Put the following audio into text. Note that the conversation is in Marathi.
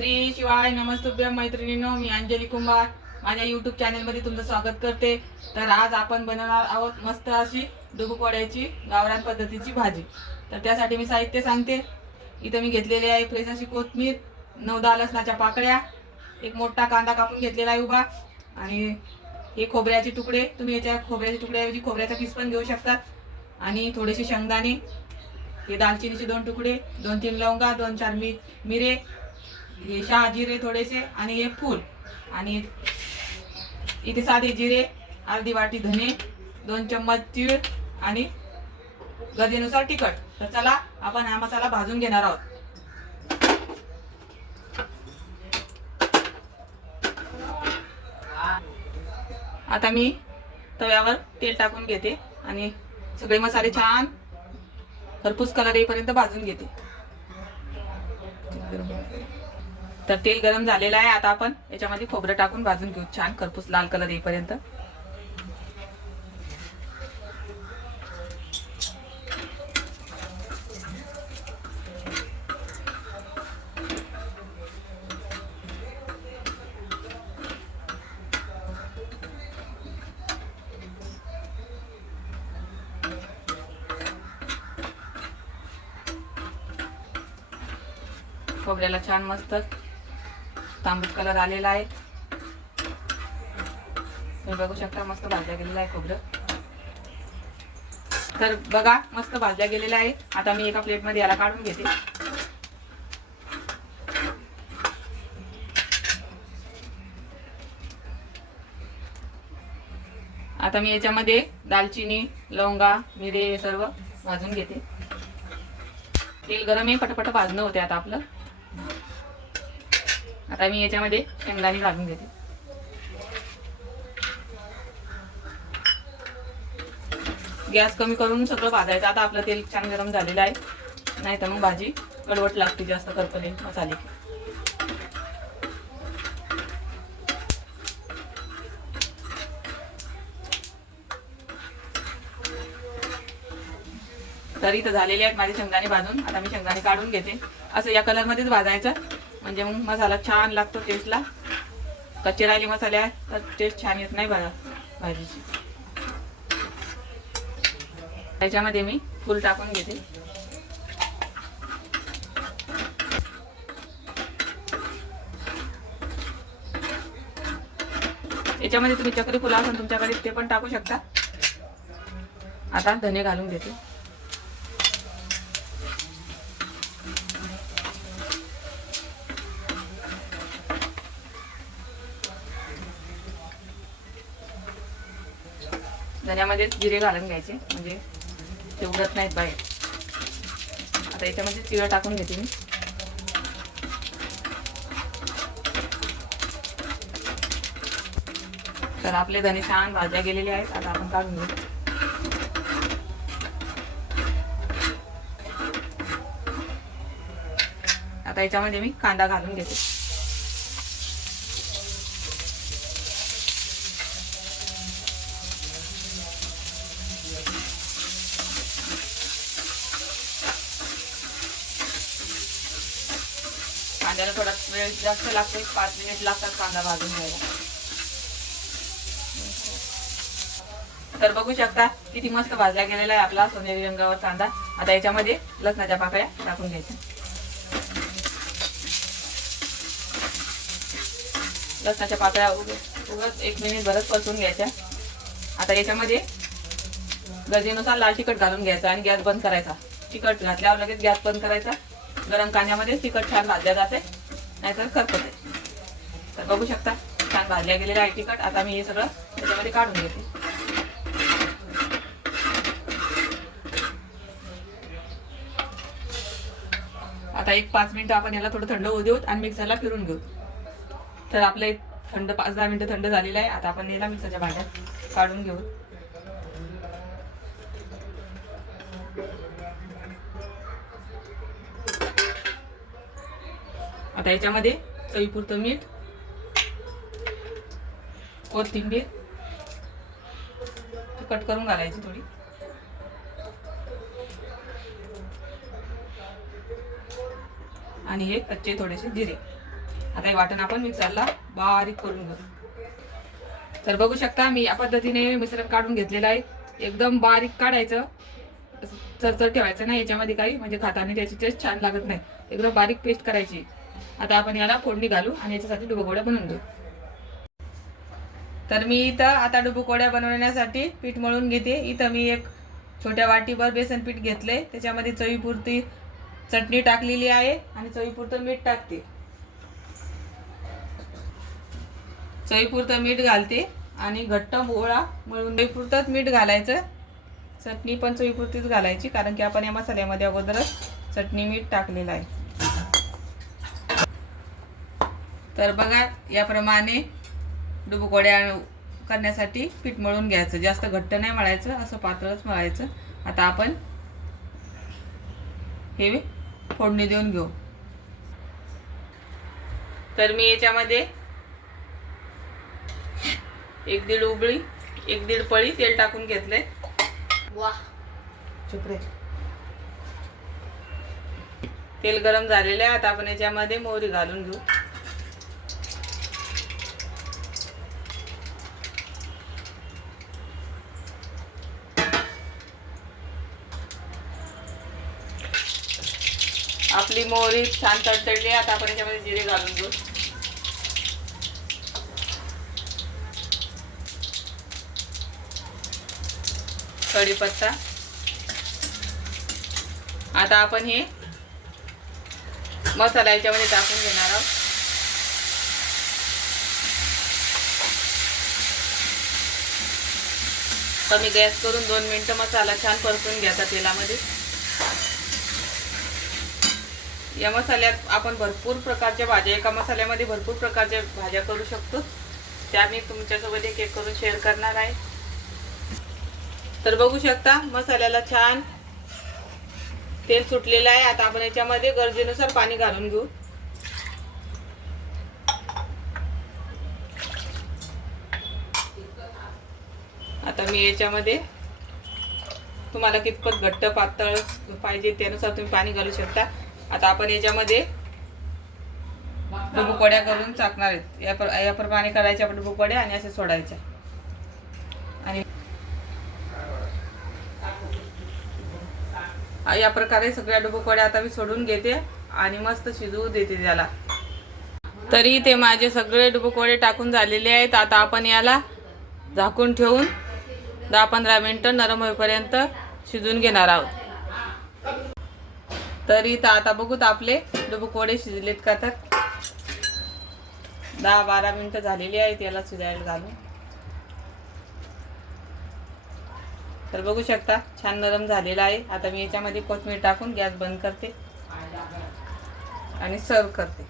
श्री शिवाय नमस्तुभ्यं मैत्रिणींनो, मी अंजली कुंभार माझ्या यूट्यूब चॅनलमध्ये तुमचं स्वागत करते। तर आज आपण बनवणार आहोत मस्त अशी डुबुकवड्याची गावरान पद्धतीची भाजी। तर त्यासाठी मी साहित्य सांगते। इथे मी घेतलेले आहे फ्रेश अशी कोथिंबीर, 9-10 लसणाच्या पाकळ्या, एक मोठा कांदा कापून घेतलेला आहे उभा, आणि हे खोबऱ्याचे तुकडे, तुम्ही याच्या खोबऱ्याच्या तुकड्याऐवजी खोबऱ्याचा किस पण घेऊ शकता, आणि थोडेसे शेंगदाणे, हे दालचिनीचे 2 तुकडे, 2-3 लवंगा, 2-4 मिरे, हे शहाजिरे थोडेसे, आणि हे फूल, आणि इथे साधे जिरे, अर्धी वाटी धने, 2 चम्मच तीळ, आणि गरजेनुसार तिखट। तर चला आपण हा मसाला भाजून घेणार आहोत। आता मी तव्यावर तेल टाकून घेते आणि सगळे मसाले छान खरपूस कलर येईपर्यंत भाजून घेते। तर तेल गरम झालेलं आहे। आता आपण याच्यामध्ये खोबरं टाकून भाजून घेऊ छान खरपूस लाल कलर येईपर्यंत। खोबऱ्याला छान मस्त तांबूस कलर आलेला आहे। तुम्ही बघू शकता मस्त भाजल्या गेलेला आहे खोबरं। तर बघा मस्त भाजल्या गेलेला आहे। आता मी एका प्लेट मध्ये याला काढून घेते। आता मी याच्यामध्ये दालचिनी, लवंगा, मिरे हे सर्व भाजून घेते। तेल गरम आहे, पटपट भाजणं होते आता आपलं। आता मी याच्यामध्ये शेंगदाणे घालून घेते। गॅस कमी करून सगळं भाजायचं। आता आपलं तेल छान गरम झालेलं आहे, नाही तर मग भाजी कडवट लागते जास्त करपले मसाले। तर इथं झालेले आहेत माझे शेंगदाणे भाजून। आता मी शेंगदाणे काढून घेते। असं या कलर मध्येच भाजायचं, म्हणजे मग मसाला छान लागतो टेस्टला। कच्चे राहिले मसाले आहे तर टेस्ट छान येत नाही भाजीची। त्याच्यामध्ये मी फूल टाकून घेते। याच्यामध्ये तुम्ही चक्री फुलं असेल तुमच्याकडे ते पण टाकू शकता। आता धने घालून घेते। धन्यामध्ये जिरे घालून घ्यायचे, म्हणजे ते उडत नाहीत बाहेर। आता याच्यामध्ये तीळ टाकून घेते मी। तर आपले धने छान भाजल्या गेलेले आहेत। आता आपण काढून घेऊ। आता याच्यामध्ये मी कांदा घालून घेते। कांद्याला थोडा वेळ जास्त लागतो, 5 मिनिट लागतात कांदा भाजून घ्यायला। तर बघू शकता किती मस्त भाजला गेलेला आहे आपला सोनेरी रंगावर कांदा। आता याच्यामध्ये लसणाच्या पाकळ्या टाकून घ्यायच्या। लसणाच्या पाकळ्या उगाच 1 मिनिट भरच परतून घ्यायच्या। आता याच्यामध्ये गरजेनुसार लाल तिखट घालून घ्यायचं आणि गॅस बंद करायचा। तिखट घातल्यावर लगेच गॅस बंद करायचा। गरम कांद्यामध्ये तिखट छान भाजल्या जाते, नाहीतर करपते। तर बघू शकता छान भाजल्या गेलेलं आहे तिखट। आता मी हे सगळं त्याच्यामध्ये काढून घेते। आता 5 मिनिटं आपण याला थोडं थंड होऊ देऊ आणि मिक्सरला फिरून घेऊ। तर आपलं थंड 5-10 मिनिटं थंड झालेलं आहे। आता आपण याला मिक्सरच्या भांड्यात काढून घेऊ। आता याच्यामध्ये चवीपुरतं मीठ, कोथिंबीर कट करून घालायची थोडी, आणि हे कच्चे थोडेसे जिरे। आता हे वाटण आपण मिक्सरला बारीक करून घेऊ. तर बघू शकता मी या पद्धतीने मिश्रण काढून घेतलेलं आहे. एकदम बारीक काढायचं, चरचर ठेवायचं नाही याच्यामध्ये काही, म्हणजे खाताना त्याची टेस्ट छान लागत नाही. एकदम बारीक पेस्ट करायची. आता आपण याला फोडणी घालू आणि याच्यासाठी डुबोकोड्या बनवून घेऊ. तर मी इथं आता डुबोकोड्या बनवण्यासाठी पीठ मळून घेते. इथं मी एक छोट्या वाटीभर बेसन पीठ घेतले. त्याच्यामध्ये चवीपुरती चटणी टाकलेली आहे आणि चवीपुरतं मीठ टाकते. चवीपुरतं मीठ घालते आणि घट्ट गोळा मळून चवीपुरतंच मीठ घालायचं. चटणी पण चवीपुरतीच घालायची, कारण की आपण या मसाल्यामध्ये अगोदरच चटणी मीठ टाकलेलं आहे. तर बघा याप्रमाणे डुबोकोड्या करण्यासाठी पीठ मळून घ्यायचं. जास्त घट्ट नाही मळायचं, असं पातळच मळायचं. आता आपण हे फोडणी देऊन घेऊ. तर मी याच्यामध्ये 1-1.5 उबळी 1-1.5 पळी तेल टाकून घेतले. वाह, चुप रे. तेल गरम झालेले आहे. आता आपण याच्यामध्ये मोहरी घालून घेऊ. आपली मोहरी छान तडतडली. आता आपण याच्यामध्ये जिरे घालून घेऊ. कढीपत्ता. आता आपण हे मसाला याच्यामध्ये टाकून घेणार आहोत. कमी गॅस करून 2 मिनिटं मसाला छान परतून घ्यायचा तेलामध्ये. या मसाल्यात आपण भरपूर प्रकारच्या भाज्या, एका मसाल्यामध्ये भरपूर प्रकारच्या भाज्या करू शकतो. त्या मी तुमच्यासोबत एक करून शेअर करणार आहे. तर बघू शकता मसाल्याला छान तेल सुटलेलं आहे. आता आपण याच्यामध्ये गरजेनुसार पाणी घालून घेऊ. आता मी याच्यामध्ये तुम्हाला कितपत घट्ट पातळ पाहिजे त्यानुसार तुम्ही पाणी घालू शकता. आता आपण याच्यामध्ये डुबोकोड्या करून टाकणार आहेत. याप्रमाणे करायच्या आपण डुबोकोड्या आणि असे सोडायच्या. आणि या प्रकारे सगळ्या डुबोकोड्या आता मी सोडून घेते आणि मस्त शिजवू देते त्याला. तरी ते माझे सगळे डुबोकोडे टाकून झालेले आहेत. आता आपण याला झाकून ठेवून 10-15 मिनिटं नरम होईपर्यंत शिजून घेणार आहोत. तरी तर आता बघूत आपले डुबोकोडे शिजलेत का. तर 10-12 मिनिटं झालेली आहेत याला शिजायला घालून. तर बघू शकता छान नरम झालेला आहे. आता मी याच्यामध्ये कोथिंबीर टाकून गॅस बंद करते आणि सर्व करते.